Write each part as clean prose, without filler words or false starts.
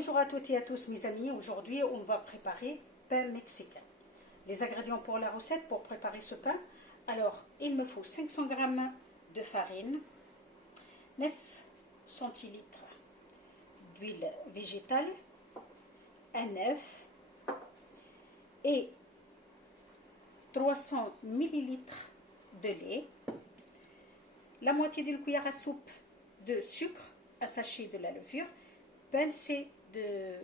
Bonjour à toutes et à tous mes amis, aujourd'hui on va préparer pain mexicain. Les ingrédients pour la recette, pour préparer ce pain, alors il me faut 500 g de farine, 9 centilitres d'huile végétale, un œuf et 300 ml de lait, la moitié d'une cuillère à soupe de sucre, un sachet de la levure, pincée de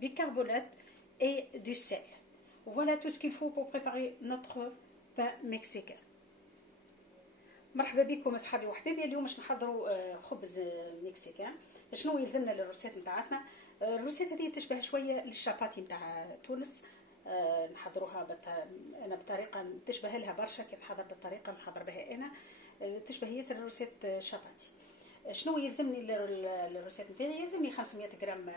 bicarbonate et du sel. Voilà tout ce qu'il faut pour préparer notre pain mexicain. مرحبا بكم اصحابي وحبايبي. اليوم باش نحضروا خبز مكسيكان. شنو يلزمنا للروسيت نتاعتنا؟ الروسيت هذه تشبه شويه للشاباتي نتاع تونس. نحضروها انا بطريقه تشبه لها برشا. كيف نحضر بالطريقه نحضر بها انا تشبه ياسر الروسيت شاباتي. شنو يلزمني للروسيت نتاعي؟ يلزمني 500 غرام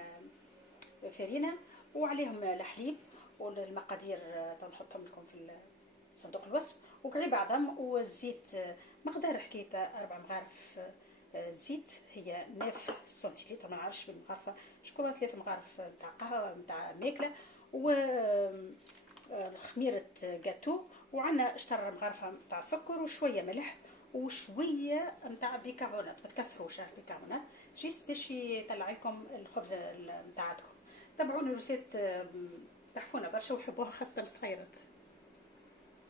فرينه وعليهم الحليب، والمقادير تنحطهم لكم في صندوق الوصف، وكعيب عظم والزيت مقدار حكايه 4 مغارف زيت، هي 9 سنتيلتر، ما نعرفش بالمغارفه شكون، 3 مغارف نتاع قهوه نتاع ماكله، و خميره جاتو، وعندنا شطر مغارفه نتاع سكر وشويه ملح وشويه نتاع بيكربونات. ما تكثروش البيكربونات جيست باش يطلع لكم الخبزه نتاعتكم. تبعوني الروسيت تحفونا برشا ويحبوها خاصه الصغيرات.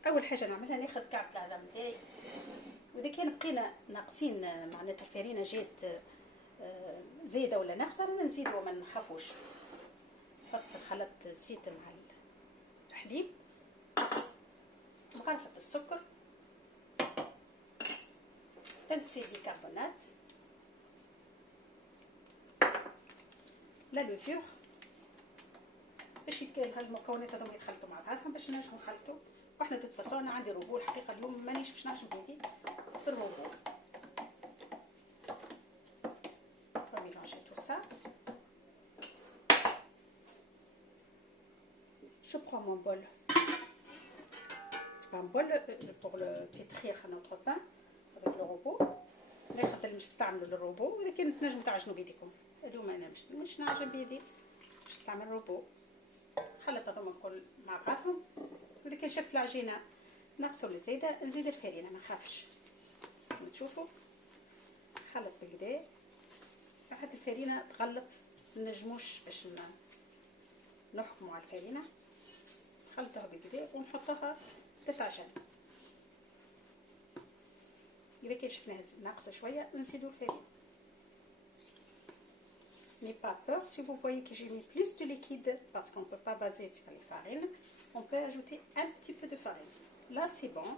اول حاجه نعملها ناخذ كعبه العظم نتاعي، واذا كان بقينا ناقصين معناتها الفرينه جات زايده ولا ناقصه نزيدوا ما نخافوش. نحط خلطت الزيت مع الحليب، مغرفه السكر، بنسي بيكربونات، لا لوفور، باش هالمكونات هذوما يتخلطوا مع بعضهم باش نجمو نخلطوا. واحنا تتفصلوا. انا عندي روبو الحقيقه اليوم مانيش باش نعجن بيدي بالروبو. mélanger tout ça. Je prends mon bol. C'est pas un bol pour le pétrir notre pain avec le robot. ناخذ المستعمل للروبو، واذا كنت تنجموا تعجنوا بيديكم. اليوم انا مش نعجن بيدي، نستعمل روبو. خلط هذوما الكل مع بعضهم، واذا كان شفت العجينه ناقصه ولا زايده نزيد الفرينه، ما نخافش. تشوفوا خلط بالكدا. ساعات الفرينه تغلط منجموش باش نحكموا على الفرينه. نخلطها بالكدا ونحطها تتعجن. إذا كان شفناها ناقصة شوية نزيدو الفرينة. N'ayez pas peur si vous voyez que j'ai mis plus de liquide, parce qu'on ne peut pas baser sur les farines. On peut ajouter un petit peu de farine. Là c'est bon.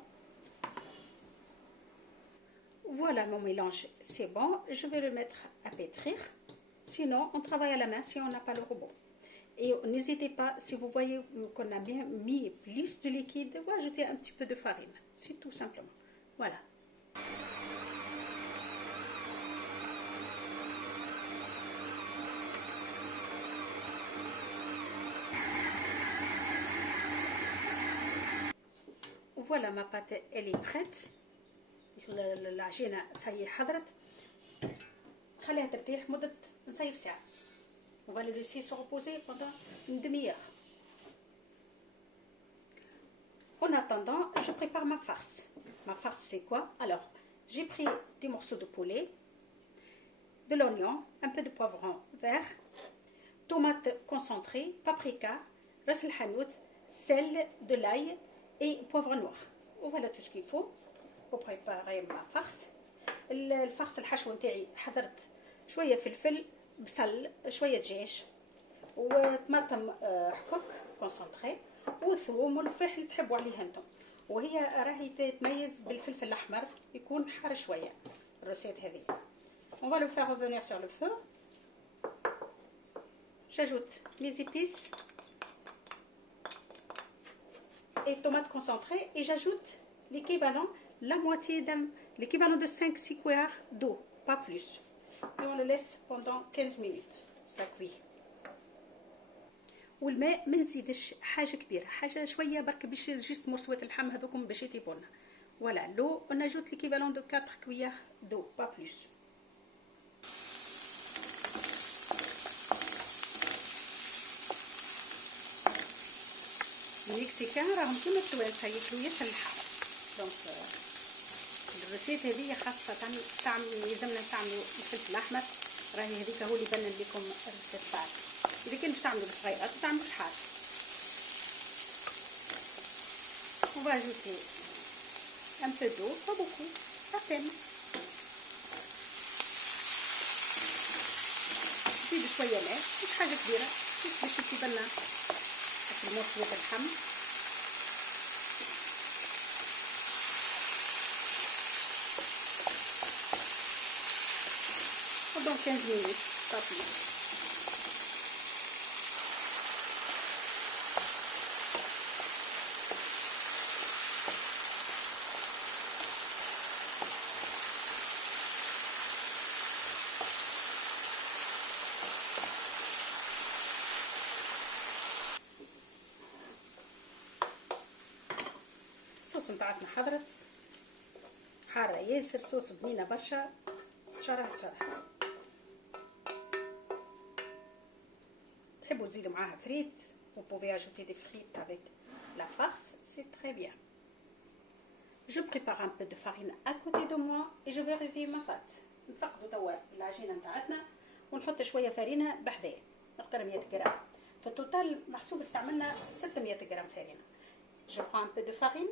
Voilà mon mélange, c'est bon. Je vais le mettre à pétrir. Sinon on travaille à la main si on n'a pas le robot. Et n'hésitez pas, si vous voyez qu'on a bien mis plus de liquide, vous ajoutez un petit peu de farine. C'est tout simplement. Voilà. Voilà, ma pâte elle est prête. العجينه صاي حضرت. خليها ترتاح مده نصيف ساعه. On va le laisser se reposer pendant une demi-heure. En attendant, je prépare ma farce. Ma farce c'est quoi? Alors, j'ai pris des morceaux de poulet, de l'oignon, un peu de poivron vert, tomate concentrée, paprika, ras el hanout, sel, de l'ail et poivre noir. Voilà tout ce qu'il faut pour préparer ma farce. الفرص الحشو نتاعي حضرت شويه فلفل، بصل، شويه دجاج، وطماطم حكوك كونسونطري، وثوم والفلفل اللي تحبوا عليه انتم. وهي راهي تتميز بالفلفل الاحمر، يكون حار شويه الروسيت هذه. On va le faire revenir sur le feu. J'ajoute mes épices et tomates concentrées, et j'ajoute l'équivalent, la moitié l'équivalent de 5-6 cuillères d'eau, pas plus. Et on le laisse pendant 15 minutes, ça cuit. والماء ما نزيدش حاجه كبيره، حاجه شويه برك باش جست مرسوه اللحم هذوكم باش يطيبونا. Voilà, l'eau, on ajoute l'équivalent de 4 cuillères d'eau, pas plus. المكسيكان راهم كيما التوانسه ياكلوا ياسر الحار. دونك الروسيت هذه خاصه تعمل يلزمنا نستعملوا الفلفل الاحمر. راهي هذيك هو اللي بنن لكم الروسيت تاعي. اذا كان باش تعملوا بالصغيرات ما تعملوش حار. On va ajouter un peu d'eau, pas beaucoup, à peine. نزيد شويه ماء، مش حاجه كبيره، بس باش تسيب لنا الموصلات اللحم. pendant 15 minutes, pas plus. الصوص نتاعتنا حضرت، حاره ياسر، صوص بنينه برشا، شرحت. تحبوا تزيدوا معاها فريت، vous pouvez ajouter des frites avec la farce, c'est très bien. Je prépare un peu de farine à côté de moi et je vais réveiller ma pâte. نفقدوا توا العجينه نتاعتنا ونحط شويه فرينه بحذايا، نقدر 100 غرام. في التوتال محسوب استعملنا 600 غرام فرينه. Je prends un peu de farine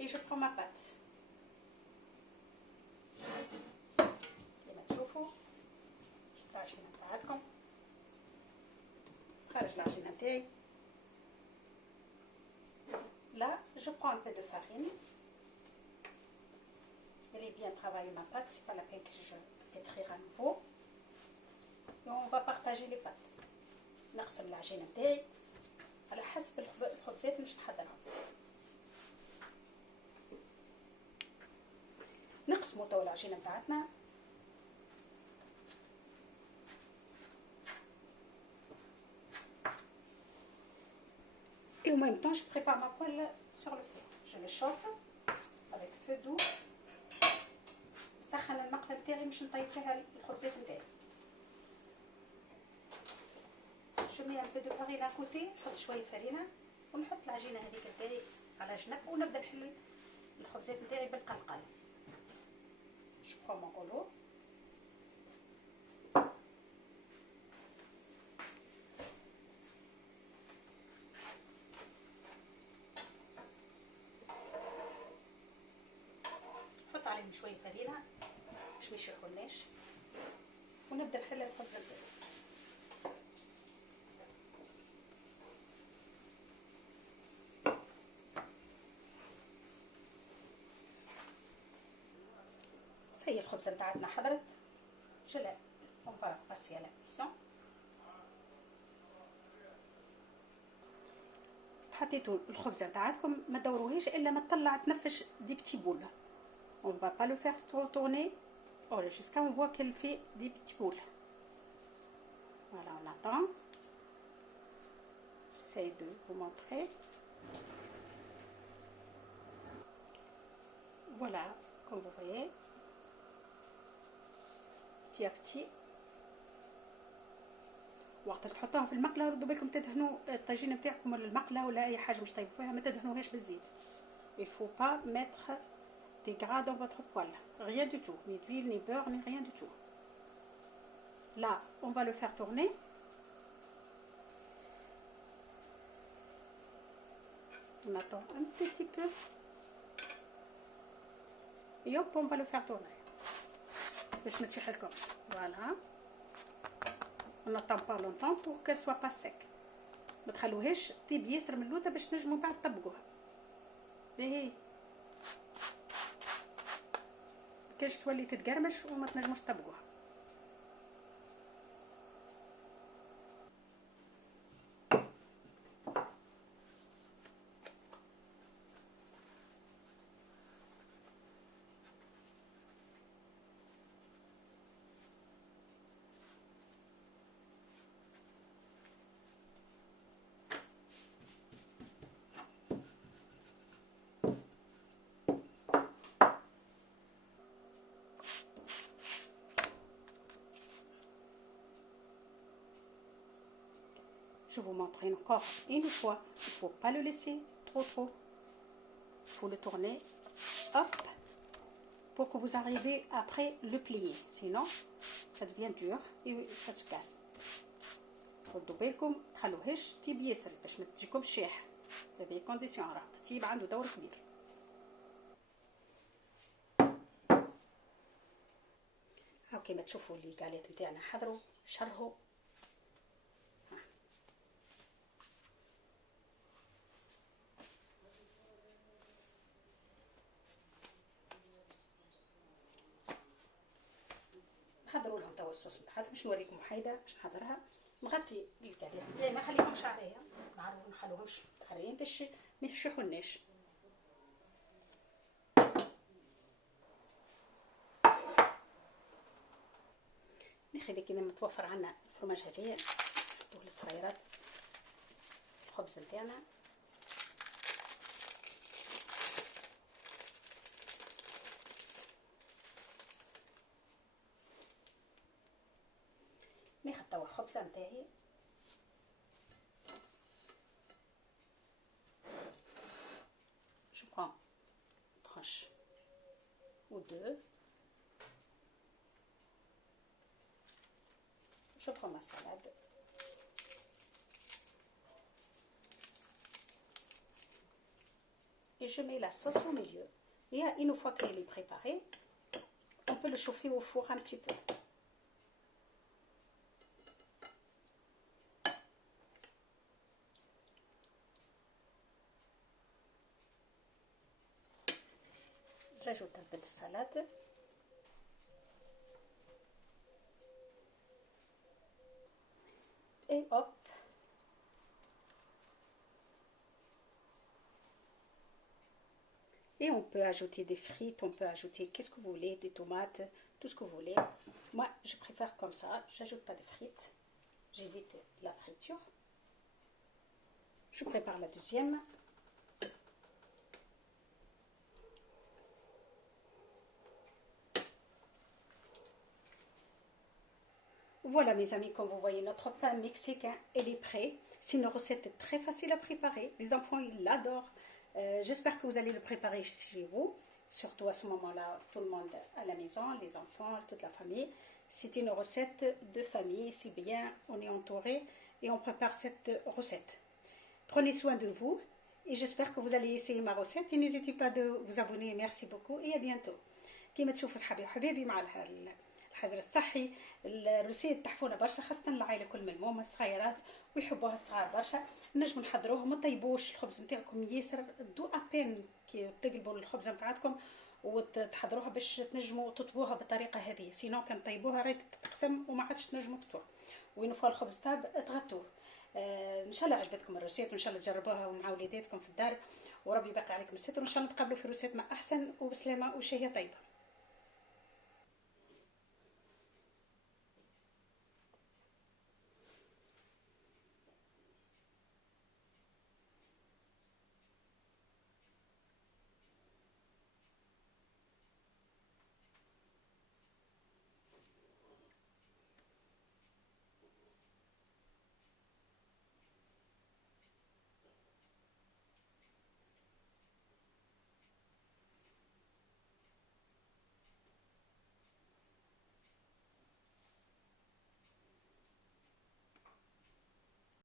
et je prends ma pâte. كما تشوفوا العجينه نتاعتكم، خارج العجينه نتاعي. Là, je prends un peu de farine. Elle est bien travaillée ma pâte, c'est pas la peine que je pétrir à nouveau. Et on va partager les pâtes. نقسم العجينه نتاعي على حسب الخبزات اللي باش نحضرهم. نقسموا توا العجينه نتاعتنا. Et en même temps, je prépare ma poêle sur le feu. Je le chauffe avec feu doux. نسخن المقله نتاعي باش نطيب فيها الخبزات نتاعي. Je mets un peu de farine à côté، نحط شويه فرينه ونحط العجينه هذيك نتاعي على جنب ونبدا نحل الخبزات نتاعي بالقلقل. Je prends mon rouleau. نحط عليهم شويه فرينه باش ما يشرحولناش ونبدا نحل الخبزه نتاعي. هي الخبزه نتاعتنا حضرت. جلا on va passer à la cuisson. حطيتوا الخبزه نتاعتكم ما تدوروهاش الا ما تطلع تنفش دي بتي بول. on va pas le faire trop tourner jusqu'à on voit qu'elle fait des petits boules. Voilà, on attend. J'essaie de vous montrer. Voilà, comme vous voyez, petit à petit. وقت تحطوها في المقله ردوا بالكم تدهنوا الطاجين نتاعكم ولا المقله ولا اي حاجه مش طيبوا فيها، ما تدهنوهاش بالزيت. il faut pas mettre des gras dans votre poêle, rien du tout, ni d'huile, ni beurre, ni rien du tout. Là, on va le faire tourner. On attend un petit peu. Et hop, on va le faire tourner. باش ما تشيح لكم. Voilà. On n'attend pas longtemps pour qu'elle soit pas sec. ما تخلوهاش طيب ياسر من اللوطه باش نجموا بعد تطبقوها. باهي. كاش تولي تتقرمش وما تنجموش تطبقوها. je vous montre encore une fois, il ne faut pas le laisser trop. Il faut le tourner, hop, pour que vous arrivez après le plier. Sinon, ça devient dur et ça se casse. خدوا بالكم تخلوهاش تيب ياسر باش ما تجيكم شاح. هذه كونديسيون راه التطيب عنده دور كبير. هاو كيما تشوفوا لي قالات نتاعنا حضروا شرهوا. نحضروا لهم توا الصوص نتاعهم باش نوريكم وحيده باش نحضرها. نغطي الكاليات نتاعي ما نخليهمش عريان، نعرفوا نخلوهمش عريان باش ما يشيحولناش. نخلي كيما متوفر عندنا الفرماج هذايا نحطوه للصغيرات الخبز نتاعنا. ناخذ توا الخبزه نتاعي je prends tranche ou deux, je prends ma salade et je mets la sauce au milieu. Et une fois qu'elle est préparée, on peut le chauffer au four un petit peu. J'ajoute un peu de salade. Et hop. Et on peut ajouter des frites, on peut ajouter qu'est-ce que vous voulez, des tomates, tout ce que vous voulez. Moi, je préfère comme ça, j'ajoute pas de frites. J'évite la friture. Je prépare la deuxième. Voilà mes amis, comme vous voyez, notre pain mexicain, il est prêt. C'est une recette très facile à préparer. Les enfants, ils l'adorent. J'espère que vous allez le préparer chez vous. Surtout à ce moment-là, tout le monde à la maison, les enfants, toute la famille. C'est une recette de famille. C'est bien, on est entouré et on prépare cette recette. Prenez soin de vous et j'espère que vous allez essayer ma recette. Et n'hésitez pas de vous abonner. Merci beaucoup et à bientôt. كيما تشوفوا صحابي وحبايبي مع الحجر الصحي الروسيات تحفونه برشا، خاصه العائله كل ملمومه الصغيرات ويحبوها الصغار برشا. نجموا نحضروه ما طيبوش الخبز نتاعكم ياسر دو ابين كي تقلبوا الخبز نتاعكم وتحضروها باش تنجموا تطبوها بالطريقه هذه. سينو كان طيبوها راهي تتقسم وما عادش تنجموا تطبوها. وين فوا الخبز طاب تغطوه. ان شاء الله عجبتكم الروسيات وان شاء الله تجربوها مع وليداتكم في الدار وربي يبقي عليكم الستر وان شاء الله نتقابلوا في روسيات مع احسن وبسلامه وشهيه طيبه.